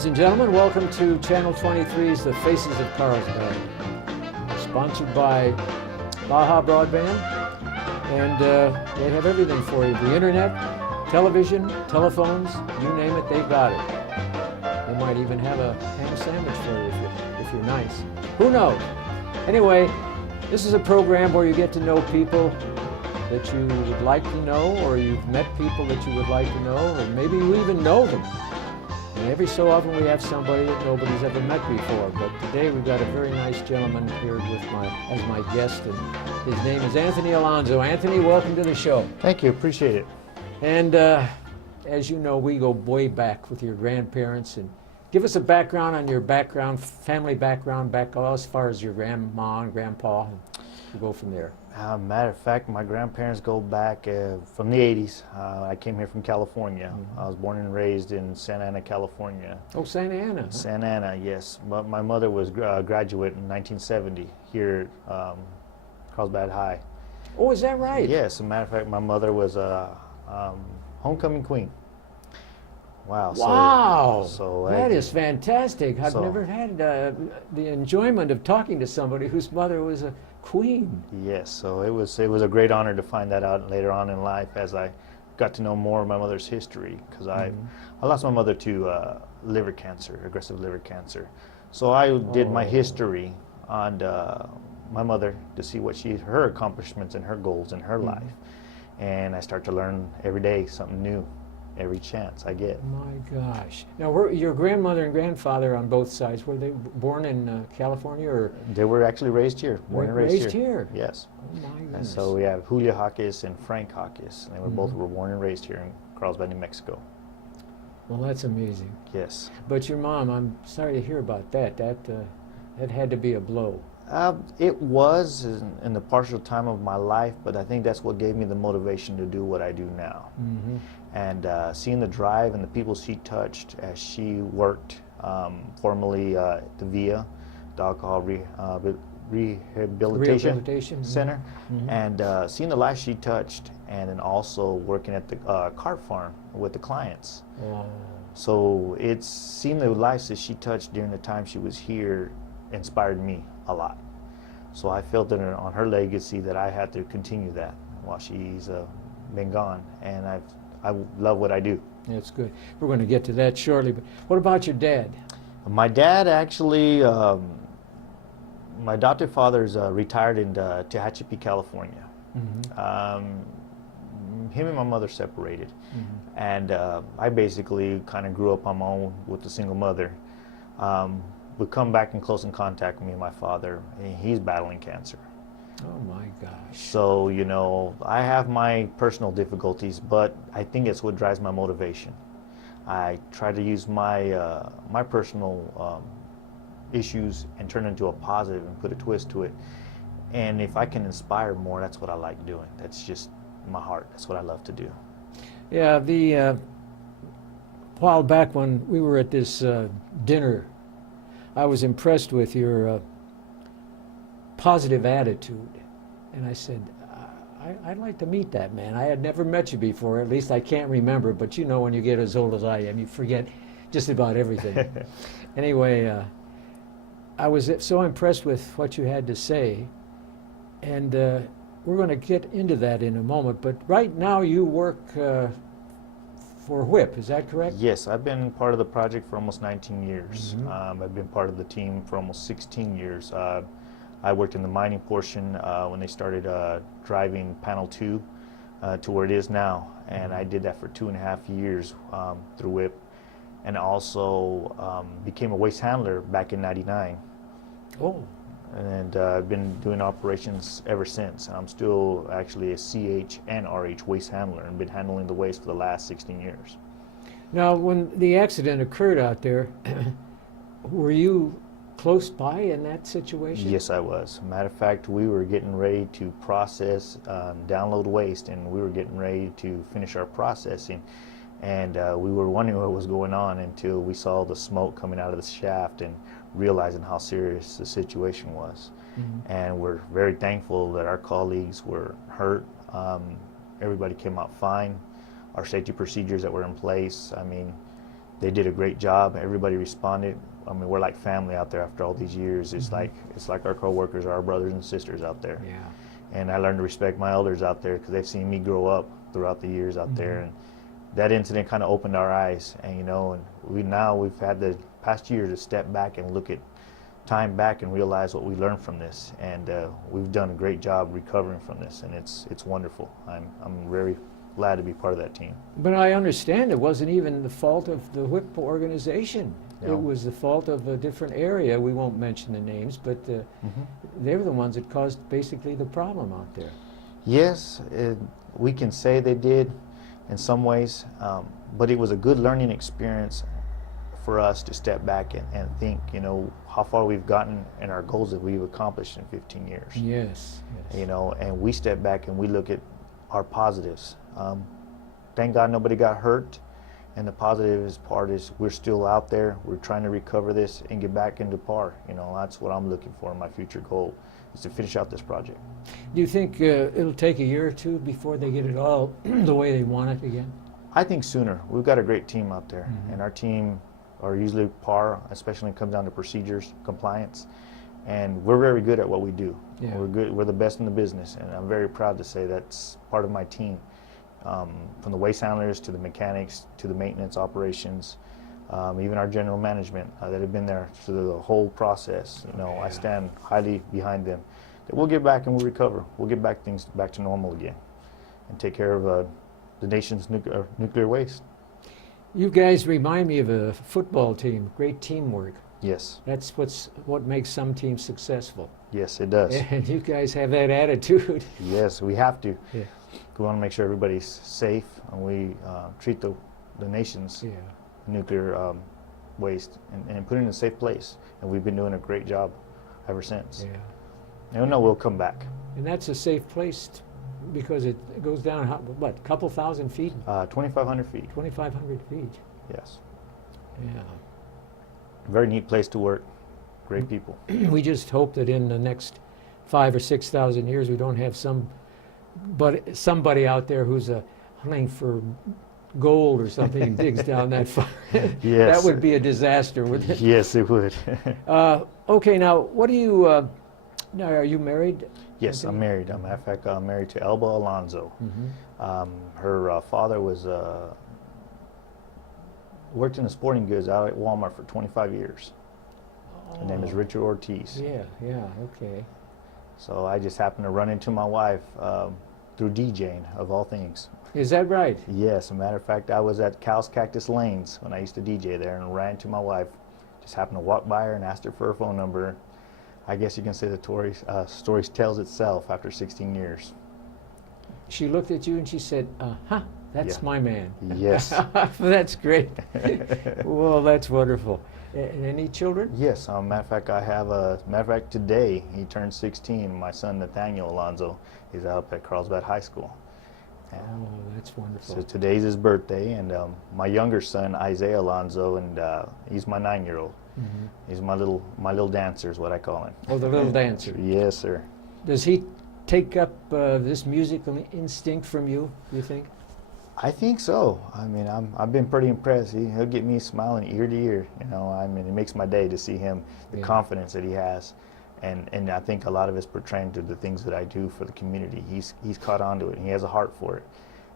Ladies and gentlemen, welcome to Channel 23's The Faces of Carlsbad, sponsored by Baja Broadband, and they have everything for you. The internet, television, telephones, you name it, they've got it. They might even have a ham sandwich for you if you're nice. Who knows? Anyway, this is a program where you get to know people that you would like to know, or you've met people that you would like to know, or maybe you even know them. And every so often we have somebody that nobody's ever met before. But today we've got a very nice gentleman here as my guest, and his name is Anthony Alanzo. Anthony, welcome to the show. Thank you, appreciate it. And as you know, we go way back with your grandparents. And give us a background on your background, family background, back as far as your grandma and grandpa. And we'll go from there. Matter of fact, my grandparents go back from the 80s. I came here from California. I was born and raised in Santa Ana, California. Oh, Santa Ana. Huh? Santa Ana, yes. But my mother was a graduate in 1970 here at Carlsbad High. Oh, is that right? Yes, as a matter of fact, my mother was a homecoming queen. Wow. Wow. So that is fantastic. I've never had the enjoyment of talking to somebody whose mother was a queen. Yes, so it was a great honor to find that out later on in life as I got to know more of my mother's history, because I lost my mother to liver cancer, aggressive liver cancer. So I did my history on my mother to see what her accomplishments and her goals in her life. And I start to learn every day something new, every chance I get. My gosh. Now, your grandmother and grandfather on both sides, were they born in California, or? They were actually raised here, born and raised here. Yes. Oh, my goodness. And so we have Julia Hawkes and Frank Hawkes, and they were both born and raised here in Carlsbad, New Mexico. Well, that's amazing. Yes. But your mom, I'm sorry to hear about that. That had to be a blow. It was in the partial time of my life, but I think that's what gave me the motivation to do what I do now. And seeing the drive and the people she touched as she worked, formerly at the VIA, the Alcohol Rehabilitation Center, and seeing the lives she touched, and then also working at the cart farm with the clients. So it's seeing the lives that she touched during the time she was here inspired me a lot. So I felt that on her legacy that I had to continue that while she's been gone, and I love what I do. That's good. We're going to get to that shortly, but what about your dad? My dad actually, my adopted father's retired in Tehachapi, California. Him and my mother separated, and I basically kind of grew up on my own with a single mother. Would come back in close contact with me and my father, and he's battling cancer. Oh my gosh. So, you know, I have my personal difficulties, but I think it's what drives my motivation. I try to use my my personal issues and turn into a positive and put a twist to it. And if I can inspire more, that's what I like doing. That's just my heart. That's what I love to do. Yeah, the while back when we were at this dinner, I was impressed with your positive attitude, and I said, I'd like to meet that man. I had never met you before, at least I can't remember, but you know when you get as old as I am, you forget just about everything. Anyway, I was so impressed with what you had to say, and we're going to get into that in a moment, but right now you work for WHIP, is that correct? Yes, I've been part of the project for almost 19 years. I've been part of the team for almost 16 years. I worked in the mining portion when they started driving Panel 2 to where it is now, and I did that for 2.5 years through WHIP, and also became a waste handler back in '99. Oh. And I've been doing operations ever since. And I'm still actually a CH and RH waste handler and been handling the waste for the last 16 years. Now, when the accident occurred out there, were you close by in that situation? Yes, I was. Matter of fact, we were getting ready to process, download waste, and we were getting ready to finish our processing. And we were wondering what was going on until we saw the smoke coming out of the shaft and realizing how serious the situation was. And we're very thankful that our colleagues were hurt. Everybody came out fine. Our safety procedures that were in place, I mean, They did a great job. Everybody responded. I mean, we're like family out there after all these years. It's like our coworkers are our brothers and sisters out there. Yeah. And I learned to respect my elders out there because they've seen me grow up throughout the years out there. And that incident kind of opened our eyes. And and we've had the past year to step back and look at time back and realize what we learned from this. And we've done a great job recovering from this, and it's wonderful. I'm very glad to be part of that team. But I understand it wasn't even the fault of the WHIP organization. No. It was the fault of a different area. We won't mention the names, but they were the ones that caused basically the problem out there. Yes, we can say they did in some ways, but it was a good learning experience for us to step back and think, how far we've gotten and our goals that we've accomplished in 15 years. Yes. And we step back and we look at our positives. Thank God nobody got hurt. And the positive part is we're still out there. We're trying to recover this and get back into par. That's what I'm looking for. My future goal is to finish out this project. Do you think it'll take a year or two before they get it all the way they want it again? I think sooner. We've got a great team out there, and our team are usually par, especially when it comes down to procedures, compliance, and we're very good at what we do. Yeah. We're good. We're the best in the business, and I'm very proud to say that's part of my team. From the waste handlers to the mechanics to the maintenance operations, even our general management that have been there through the whole process. I stand highly behind them. That we'll get back and we'll recover. We'll get things back to normal again, and take care of the nation's nuclear waste. You guys remind me of a football team. Great teamwork. Yes. That's what makes some teams successful. Yes, it does. And you guys have that attitude. Yes, we have to. Yeah. We want to make sure everybody's safe, and we treat the nation's nuclear waste and put it in a safe place. And we've been doing a great job ever since. Yeah. And we'll come back. And that's a safe place because it goes down, a couple thousand feet? 2,500 feet. 2,500 feet. Yes. Yeah. Very neat place to work. Great people. We just hope that in the next 5,000 or 6,000 years we don't have somebody out there who's hunting for gold or something and digs down that far. Yes. That would be a disaster, wouldn't it? Yes, it would. Okay, now what do you? Now, are you married? Yes, I'm married. As a matter of fact, I'm married to Elba Alanzo. Her father worked in the sporting goods out at Walmart for 25 years. His name is Richard Ortiz. Yeah, okay. So I just happened to run into my wife through DJing, of all things. Is that right? Yes, as a matter of fact, I was at Cal's Cactus Lanes when I used to DJ there and ran into my wife. Just happened to walk by her and asked her for her phone number. I guess you can say the story tells itself after 16 years. She looked at you and she said, that's my man. Yes. That's great. Well, that's wonderful. Any children? Yes, matter of fact, I have today he turned 16. My son Nathaniel Alanzo is up at Carlsbad High School. Oh, that's wonderful. So today's his birthday, and my younger son Isaiah Alanzo, and he's my 9-year-old. He's my little dancer is what I call him. Oh, the little dancer. Yes, sir. Does he take up this musical instinct from you, you think? I think so. I mean, I've been pretty impressed. He'll get me smiling ear to ear. I mean, it makes my day to see him, the confidence that he has, and I think a lot of it's portraying to the things that I do for the community. He's caught on to it, and he has a heart for it,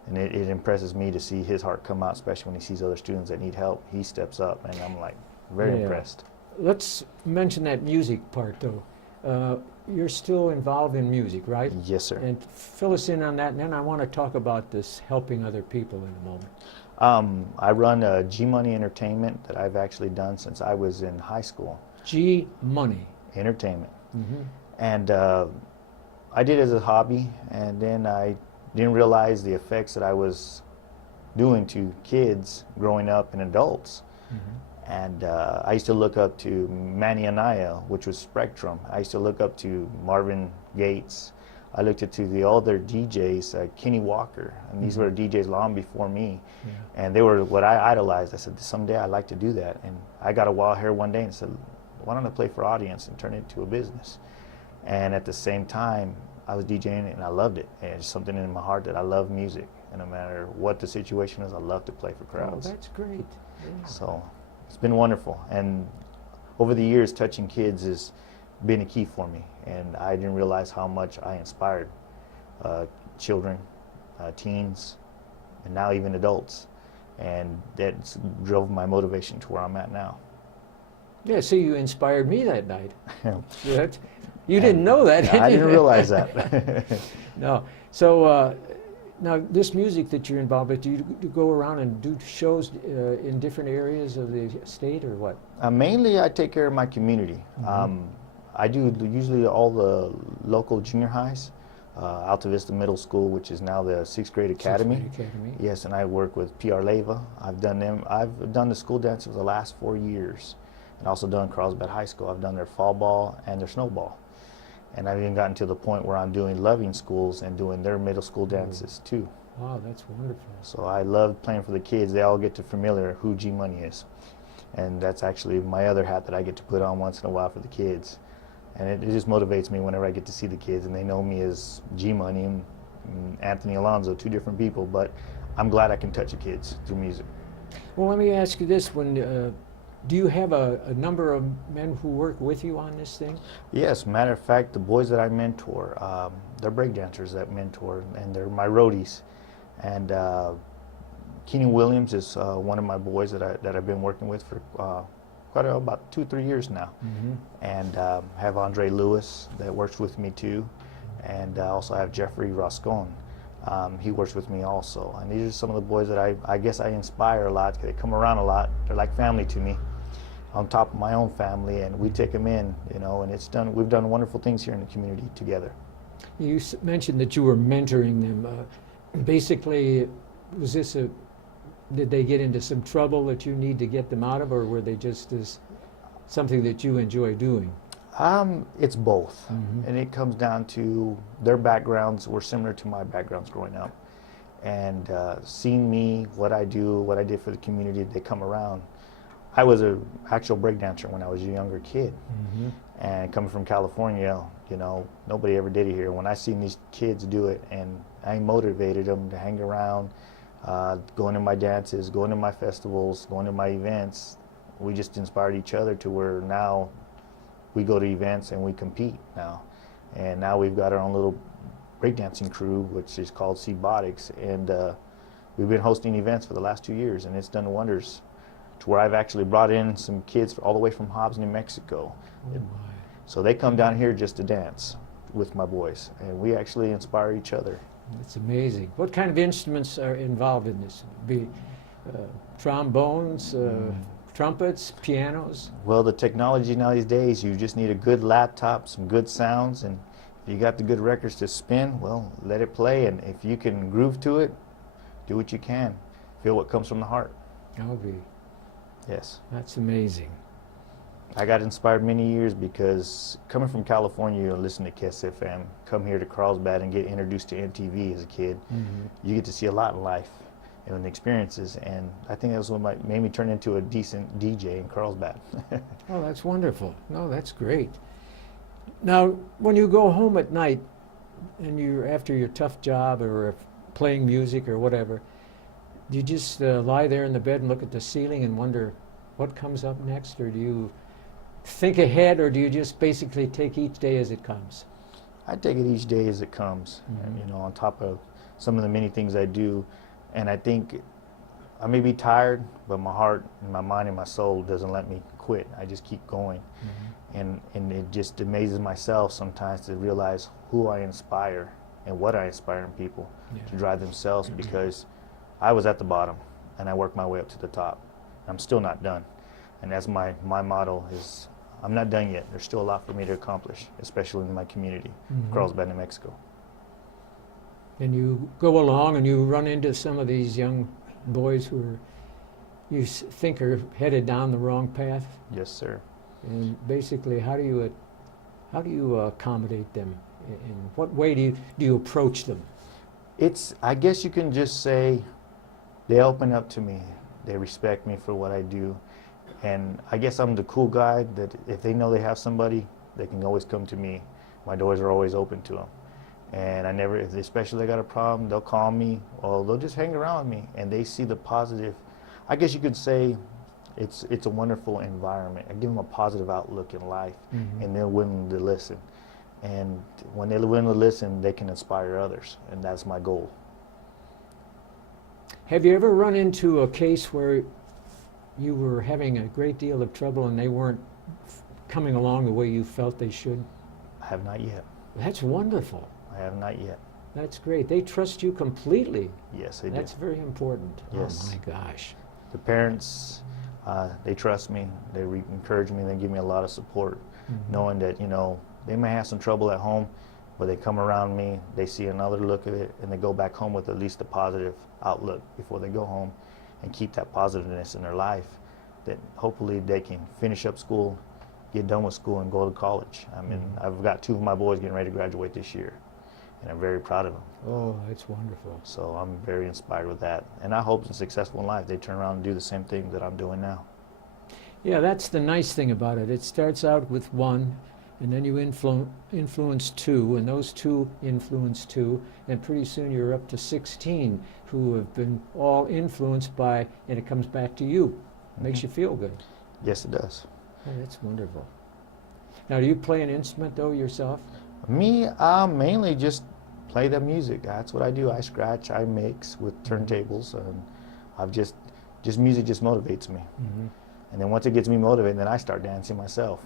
and it impresses me to see his heart come out, especially when he sees other students that need help. He steps up, and I'm like very impressed. Let's mention that music part, though. You're still involved in music, right? Yes, sir. And fill us in on that, and then I want to talk about this helping other people in a moment. I run G-Money Entertainment that I've actually done since I was in high school. G-Money. Entertainment. And I did it as a hobby, and then I didn't realize the effects that I was doing to kids growing up and adults. And I used to look up to Manny Anaya, which was Spectrum. I used to look up to Marvin Gates. I looked up to the other DJs, Kenny Walker, and these were DJs long before me. And they were what I idolized. I said, someday I'd like to do that. And I got a wild hair one day and said, why don't I play for audience and turn it into a business? And at the same time, I was DJing and I loved it. And it's something in my heart that I love music. And no matter what the situation is, I love to play for crowds. Oh, that's great. So it's been wonderful. And over the years, touching kids has been a key for me. And I didn't realize how much I inspired children, teens, and now even adults. And that drove my motivation to where I'm at now. Yeah, so you inspired me that night. You didn't know that, did you? I didn't realize that. No. So now this music that you're involved with, do you go around and do shows in different areas of the state or what? Mainly I take care of my community. I do usually all the local junior highs, Alta Vista Middle School, which is now the 6th grade academy. 6th grade academy. Yes, and I work with PR Leva. I've done them. I've done the school dance for the last 4 years, and also done Carlsbad High School. I've done their fall ball and their snowball, and I've even gotten to the point where I'm doing Loving Schools and doing their middle school dances too. Wow, that's wonderful. So I love playing for the kids. They all get to familiar who G Money is, and that's actually my other hat that I get to put on once in a while for the kids. And it just motivates me whenever I get to see the kids and they know me as G Money and Anthony Alanzo, 2 different people, but I'm glad I can touch the kids through music. Well, let me ask you this: do you have a number of men who work with you on this thing? Yes, matter of fact, the boys that I mentor, they're breakdancers that mentor, and they're my roadies. And Keenan Williams is one of my boys that I've been working with for about 2-3 years now. And have Andre Lewis that works with me too, and also have Jeffrey Roscone. He works with me also, and these are some of the boys that I guess I inspire a lot. They come around a lot. They're like family to me, on top of my own family, and we take them in, you know. And we've done wonderful things here in the community together. You mentioned that you were mentoring them. Basically, was this did they get into some trouble that you need to get them out of, or were they just something that you enjoy doing? It's both, and it comes down to their backgrounds were similar to my backgrounds growing up, and seeing me, what I do, what I did for the community, they come around. I was an actual breakdancer when I was a younger kid, and coming from California, you know, nobody ever did it here. When I seen these kids do it, and I motivated them to hang around, going to my dances, going to my festivals, going to my events. We just inspired each other to where now we go to events and we compete now. And now we've got our own little breakdancing crew, which is called Seabotics, and we've been hosting events for the last 2 years, and it's done wonders to where I've actually brought in some kids all the way from Hobbs, New Mexico. So they come down here just to dance with my boys, and we actually inspire each other. That's amazing. What kind of instruments are involved in this? Be trombones, trumpets, pianos? Well, the technology now these days, you just need a good laptop, some good sounds, and if you got the good records to spin, well, let it play, and if you can groove to it, do what you can. Feel what comes from the heart. Yes. That's amazing. I got inspired many years because coming from California and listening to Kiss FM, come here to Carlsbad and get introduced to MTV as a kid, you get to see a lot in life and experiences, and I think that's what made me turn into a decent DJ in Carlsbad. Oh, that's wonderful. No, that's great. Now, when you go home at night and you're after your tough job or playing music or whatever, do you just lie there in the bed and look at the ceiling and wonder what comes up next, or do you think ahead, or do you just basically take each day as it comes? I take it each day as it comes, and, you know, on top of some of the many things I do, and I think I may be tired, but my heart and my mind and my soul doesn't let me quit. I just keep going, and it just amazes myself sometimes to realize who I inspire and what I inspire in people to drive themselves, because I was at the bottom and I worked my way up to the top. I'm still not done, and that's my motto is I'm not done yet. There's still a lot for me to accomplish, especially in my community, Carlsbad, New Mexico. And you go along and you run into some of these young boys who you think are headed down the wrong path. Yes, sir. And basically, how do you accommodate them? In what way do you approach them? I guess you can just say they open up to me. They respect me for what I do. And I guess I'm the cool guy that if they know they have somebody, they can always come to me. My doors are always open to them. And especially if they got a problem, they'll call me, or they'll just hang around with me, and they see the positive I guess you could say it's a wonderful environment. I give them a positive outlook in life, and they're willing to listen. And when they're willing to listen, they can inspire others, and that's my goal. Have you ever run into a case where you were having a great deal of trouble and they weren't coming along the way you felt they should? I have not yet. That's wonderful. I have not yet. That's great. They trust you completely. Yes, they do. That's very important. Yes. Oh my gosh. The parents, they trust me. They encourage me. They give me a lot of support, knowing that, you know, they may have some trouble at home, but they come around me, they see another look at it, and they go back home with at least a positive outlook before they go home, and keep that positiveness in their life, that hopefully they can finish up school, get done with school, and go to college. I mean, I've got 2 of my boys getting ready to graduate this year, and I'm very proud of them. Oh, that's wonderful. So I'm very inspired with that, and I hope they're successful in life. They turn around and do the same thing that I'm doing now. Yeah, that's the nice thing about it. It starts out with 1, and then you influence 2, and those 2 influence 2, and pretty soon you're up to 16 who have been all influenced by, and it comes back to you. It makes you feel good. Yes, it does. Oh, that's wonderful. Now, do you play an instrument, though, yourself? Me, mainly just play the music. That's what I do. I scratch, I mix with turntables, and I've just music just motivates me. And then once it gets me motivated, then I start dancing myself.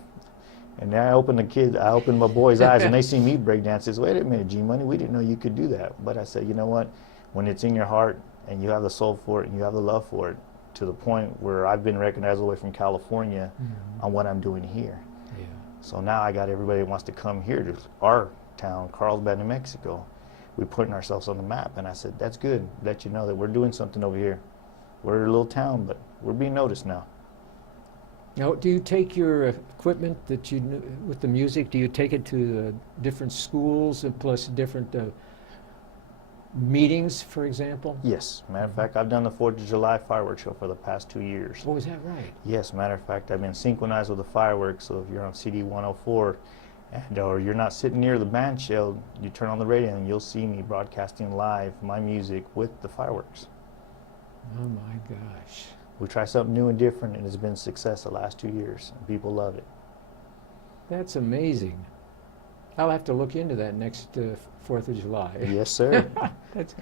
And then I open my boys' eyes, and they see me break dance. They say, wait a minute, G-Money, we didn't know you could do that. But I said, you know what? When it's in your heart, and you have the soul for it, and you have the love for it, to the point where I've been recognized all the way from California on what I'm doing here. Yeah. So now I got everybody that wants to come here to our town, Carlsbad, New Mexico. We're putting ourselves on the map. And I said, that's good. Let you know that we're doing something over here. We're a little town, but we're being noticed now. Now, do you take your equipment that you with the music? Do you take it to different schools and plus different meetings, for example? Yes. Matter of fact, I've done the 4th of July fireworks show for the past 2 years. Oh, is that right? Yes. Matter of fact, I've been synchronized with the fireworks. So if you're on CD 104, or you're not sitting near the band shell, you turn on the radio and you'll see me broadcasting live my music with the fireworks. Oh my gosh. We try something new and different, and it's been a success the last 2 years, and people love it. That's amazing. I'll have to look into that next 4th of July. Yes, sir. That's,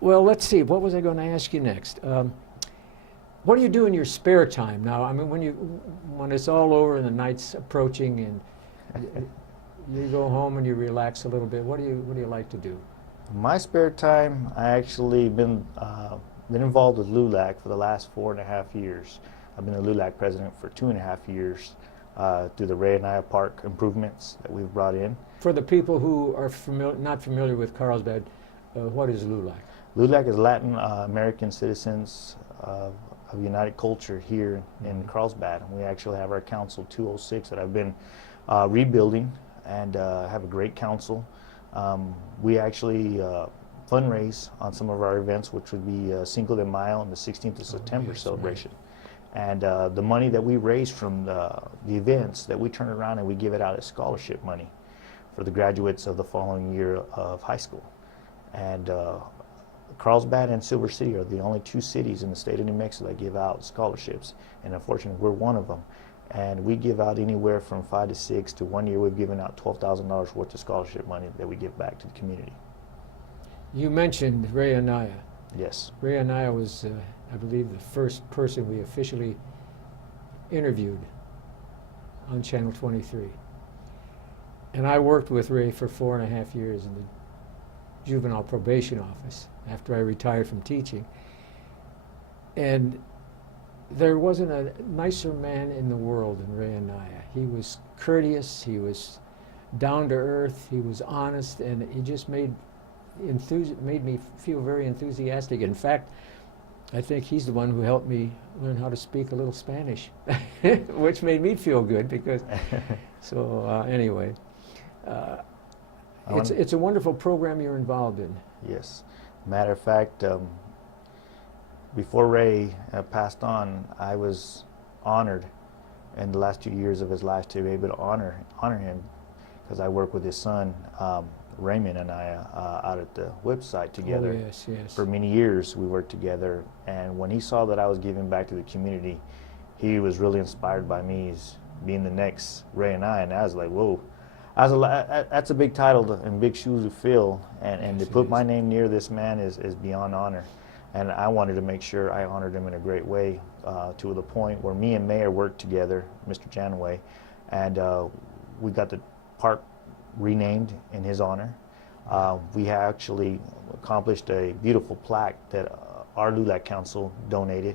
well, let's see. What was I going to ask you next? What do you do in your spare time now? I mean, when it's all over and the night's approaching, and you go home and you relax a little bit. What do you like to do? My spare time, I actually been involved with LULAC for the last 4.5 years. I've been a LULAC president for 2.5 years through the Ray Anaya Park improvements that we've brought in. For the people who are not familiar with Carlsbad, what is LULAC? LULAC is Latin American citizens of United Culture here in Carlsbad. We actually have our council 206 that I've been rebuilding, and have a great council. We actually fundraise on some of our events, which would be Cinco de Mayo and the 16th of September yes, celebration. Right. And the money that we raise from the events, that we turn around and we give it out as scholarship money for the graduates of the following year of high school. And Carlsbad and Silver City are the only 2 cities in the state of New Mexico that give out scholarships, and unfortunately we're one of them. And we give out anywhere from 5 to 6 to 1 year we've given out $12,000 worth of scholarship money that we give back to the community. You mentioned Ray Anaya. Yes. Ray Anaya was, I believe, the first person we officially interviewed on Channel 23. And I worked with Ray for 4.5 years in the juvenile probation office after I retired from teaching. And there wasn't a nicer man in the world than Ray Anaya. He was courteous, he was down to earth, he was honest, and he just made me feel very enthusiastic. In fact, I think he's the one who helped me learn how to speak a little Spanish, which made me feel good because, so anyway, it's a wonderful program you're involved in. Yes. Matter of fact, before Ray passed on, I was honored in the last 2 years of his life to be able to honor him, because I work with his son. Raymond and I out at the website together. Oh, yes, yes. For many years we worked together, and when he saw that I was giving back to the community, he was really inspired by me as being the next Ray and I was like, whoa. That's a big title and big shoes to fill, and Yes, to put it my is. name near this man is beyond honor. And I wanted to make sure I honored him in a great way, to the point where me and Mayor worked together, Mr. Janaway, and we got the park renamed in his honor. We actually accomplished a beautiful plaque that our LULAC Council donated.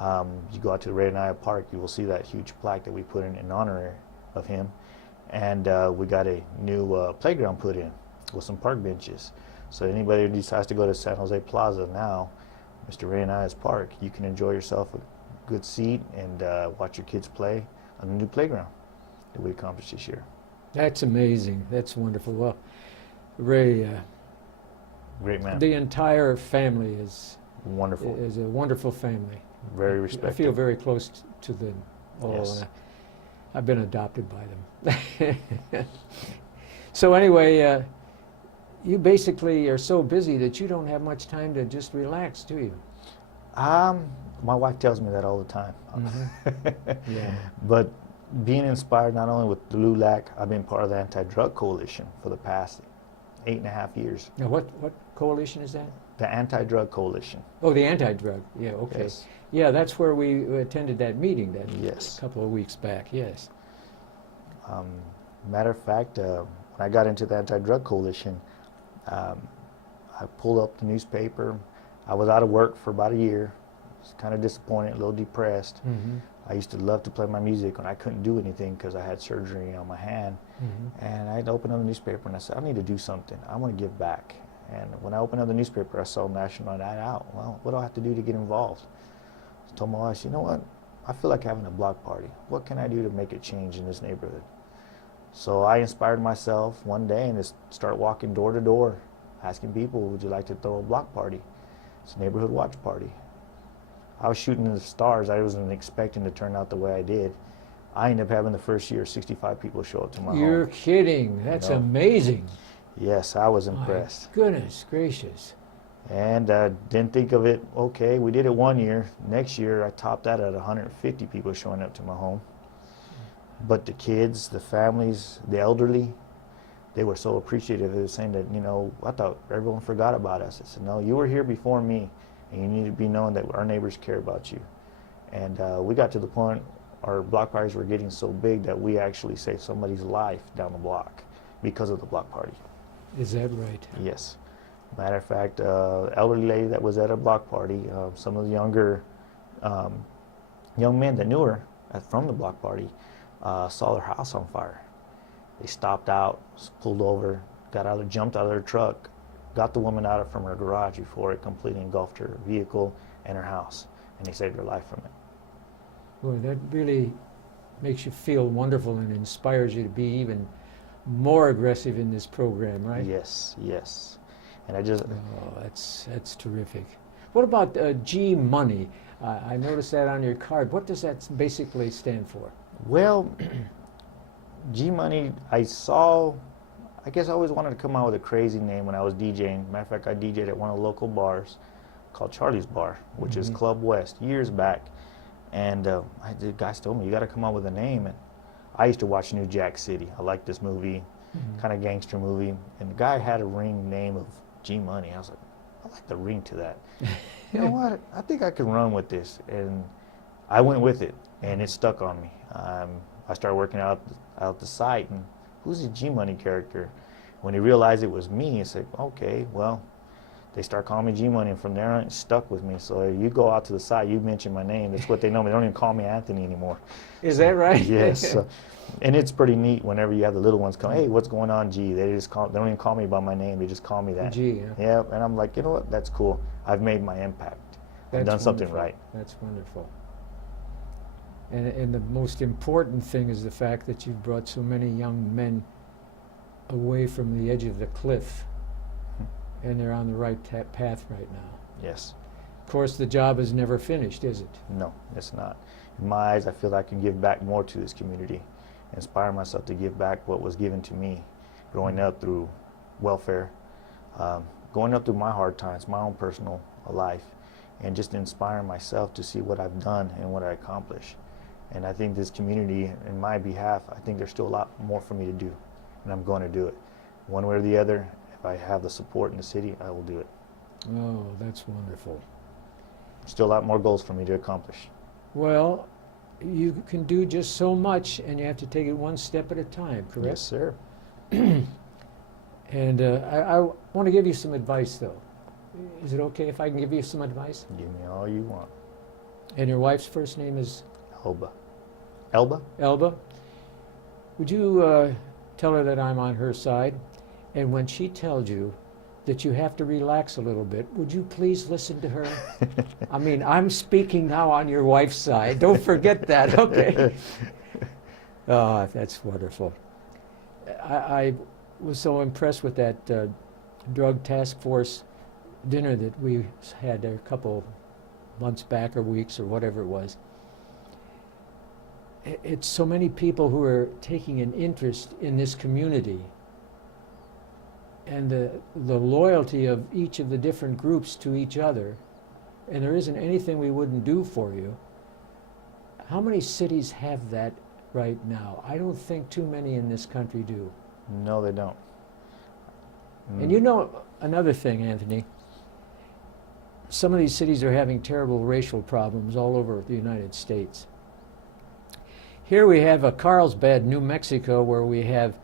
You go out to the Ray and I Park, you will see that huge plaque that we put in honor of him. And we got a new playground put in with some park benches. So anybody who decides to go to San Jose Plaza now, Mr. Ray and I's Park, you can enjoy yourself a good seat and watch your kids play on the new playground that we accomplished this year. That's amazing. That's wonderful. Well, Ray, Great man. the entire family is Wonderful. a wonderful family. Very I respected. feel very close to them all. Yes. I've been adopted by them. So anyway, you basically are so busy that you don't have much time to just relax, do you? My wife tells me that all the time. Yeah. But being inspired not only with the LULAC, I've been part of the Anti-Drug Coalition for the past 8.5 years. Now, what coalition is that? The Anti-Drug Coalition. Oh, the anti-drug. Yeah, okay. Yes. Yeah, that's where we attended that meeting that Yes. a couple of weeks back. Yes. Matter of fact, when I got into the Anti-Drug Coalition, I pulled up the newspaper. I was out of work for about a year. I was kind of disappointed, a little depressed. Mm-hmm. I used to love to play my music when I couldn't do anything because I had surgery on my hand. Mm-hmm. And I'd open up the newspaper and I said, I need to do something. I want to give back. And when I opened up the newspaper, I saw National Night Out. Well, what do I have to do to get involved? I told my wife, you know what? I feel like having a block party. What can I do to make a change in this neighborhood? So I inspired myself one day and just start walking door to door, asking people, would you like to throw a block party? It's a neighborhood watch party. I was shooting the stars. I wasn't expecting to turn out the way I did. I ended up having the first year 65 people show up to my You're home. kidding. That's No. amazing. Yes, I was My impressed. goodness gracious. And didn't think of it, okay, we did it one year. Next year, I topped that at 150 people showing up to my home. But the kids, the families, the elderly, they were so appreciative. They were saying that, you know, I thought everyone forgot about us. I said, no, you were here before me, and you need to be knowing that our neighbors care about you. And we got to the point, our block parties were getting so big that we actually saved somebody's life down the block because of the block party. Is that right? Yes. Matter of fact, elderly lady that was at a block party, some of the younger young men that knew her from the block party saw their house on fire. They stopped out, pulled over, jumped out of their truck, got the woman out from her garage before it completely engulfed her vehicle and her house, and they saved her life from it. Boy, that really makes you feel wonderful and inspires you to be even more aggressive in this program, right? Yes, yes. And I just, Oh, that's terrific. What about G Money? I noticed that on your card. What does that basically stand for? well, G-Money, I guess I always wanted to come out with a crazy name when I was DJing. Matter of fact, I DJed at one of the local bars called Charlie's Bar, which is Club West, years back. And the guys told me, you got to come up with a name. And I used to watch New Jack City. I liked this movie, kind of gangster movie. And the guy had a ring name of G-Money. I was like, I like the ring to that. You know what? I think I can run with this. And I went with it, and it stuck on me. I started working out the site, and who's the G-Money character? When he realized it was me, he said, okay, well, they start calling me G-Money, and from there on, it stuck with me. So you go out to the site, you mention my name, that's what they know me. They don't even call me Anthony anymore. Is that right? Yes. And it's pretty neat whenever you have the little ones come, hey, what's going on, G? They don't even call me by my name, they just call me that. G, yeah. Yeah, and I'm like, you know what, that's cool. I've made my impact. I've That's done something wonderful. right. That's wonderful. And the most important thing is the fact that you've brought so many young men away from the edge of the cliff, and they're on the right path right now. Yes. Of course, the job is never finished, is it? No, it's not. In my eyes, I feel I can give back more to this community, inspire myself to give back what was given to me growing up through welfare, going up through my hard times, my own personal life, and just inspiring myself to see what I've done and what I accomplished. And I think this community, in my behalf, I think there's still a lot more for me to do, and I'm going to do it. One way or the other, if I have the support in the city, I will do it. Oh, that's wonderful. Still a lot more goals for me to accomplish. Well, you can do just so much, and you have to take it one step at a time, correct? Yes, sir. And I want to give you some advice, though. Is it okay if I can give you some advice? Give me all you want. And your wife's first name is? Elba. Elba? Elba. Would you tell her that I'm on her side? And when she tells you that you have to relax a little bit, would you please listen to her? I mean, I'm speaking now on your wife's side. Don't forget that, okay? Oh, that's wonderful. I was so impressed with that drug task force dinner that we had a couple months back or weeks or whatever it was. It's so many people who are taking an interest in this community, and the loyalty of each of the different groups to each other, and there isn't anything we wouldn't do for you. How many cities have that right now? I don't think too many in this country do. No, they don't. And you know another thing, Anthony, some of these cities are having terrible racial problems all over the United States. Here we have a Carlsbad, New Mexico, where we have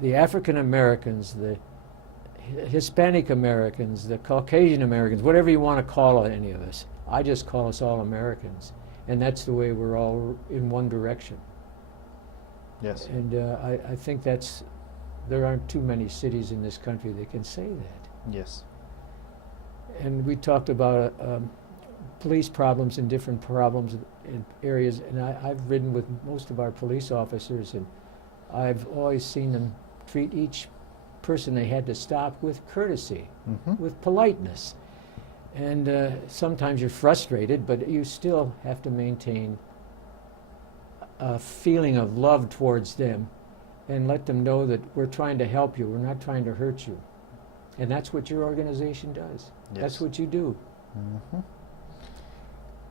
the African Americans, the Hispanic Americans, the Caucasian Americans, whatever you want to call any of us. I just call us all Americans. And that's the way we're all in one direction. Yes. And I think there aren't too many cities in this country that can say that. Yes. And we talked about police problems and different problems in areas, and I've ridden with most of our police officers, and I've always seen them treat each person they had to stop with courtesy, with politeness. And sometimes you're frustrated, but you still have to maintain a feeling of love towards them and let them know that we're trying to help you, we're not trying to hurt you. And that's what your organization does. Yes. That's what you do.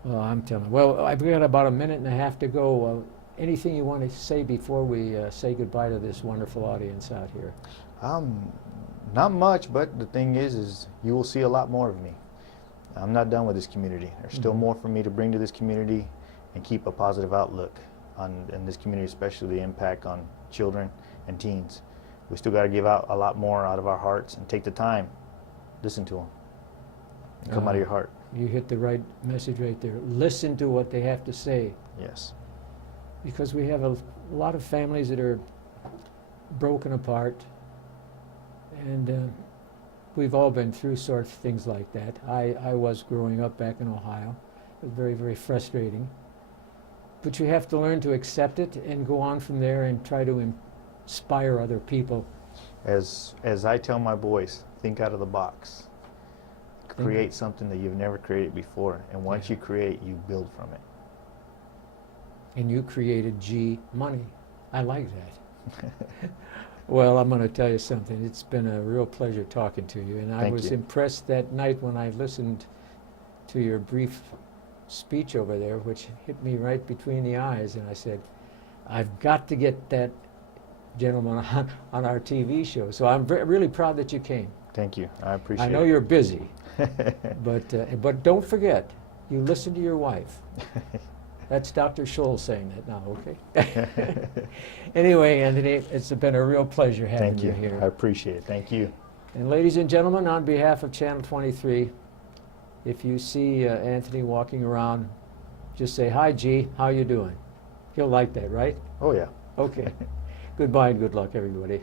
Well, I'm telling you. Well, I've got about a minute and a half to go. Anything you want to say before we say goodbye to this wonderful audience out here? Not much, but the thing is you will see a lot more of me. I'm not done with this community. There's still more for me to bring to this community and keep a positive outlook in this community, especially the impact on children and teens. We still got to give out a lot more out of our hearts and take the time, listen to them, and come out of your heart. You hit the right message right there. Listen to what they have to say. Yes. Because we have a lot of families that are broken apart, and we've all been through sort of things like that. I was growing up back in Ohio. It was very, very frustrating. But you have to learn to accept it and go on from there and try to inspire other people. As I tell my boys, think out of the box. Create something that you've never created before, and once you create, you build from it. And you created G Money. I like that. Well, I'm going to tell you something. It's been a real pleasure talking to you, and I was impressed that night when I listened to your brief speech over there, which hit me right between the eyes, and I said, I've got to get that gentleman on our TV show. So I'm really proud that you came. Thank you. I appreciate it. I know you're busy, but don't forget, you listen to your wife. That's Dr. Scholl saying that now, okay? Anyway, Anthony, it's been a real pleasure having you here. I appreciate it. Thank you. And ladies and gentlemen, on behalf of Channel 23, if you see Anthony walking around, just say, hi, G, how you doing? He'll like that, right? Oh, yeah. Okay. Goodbye and good luck, everybody.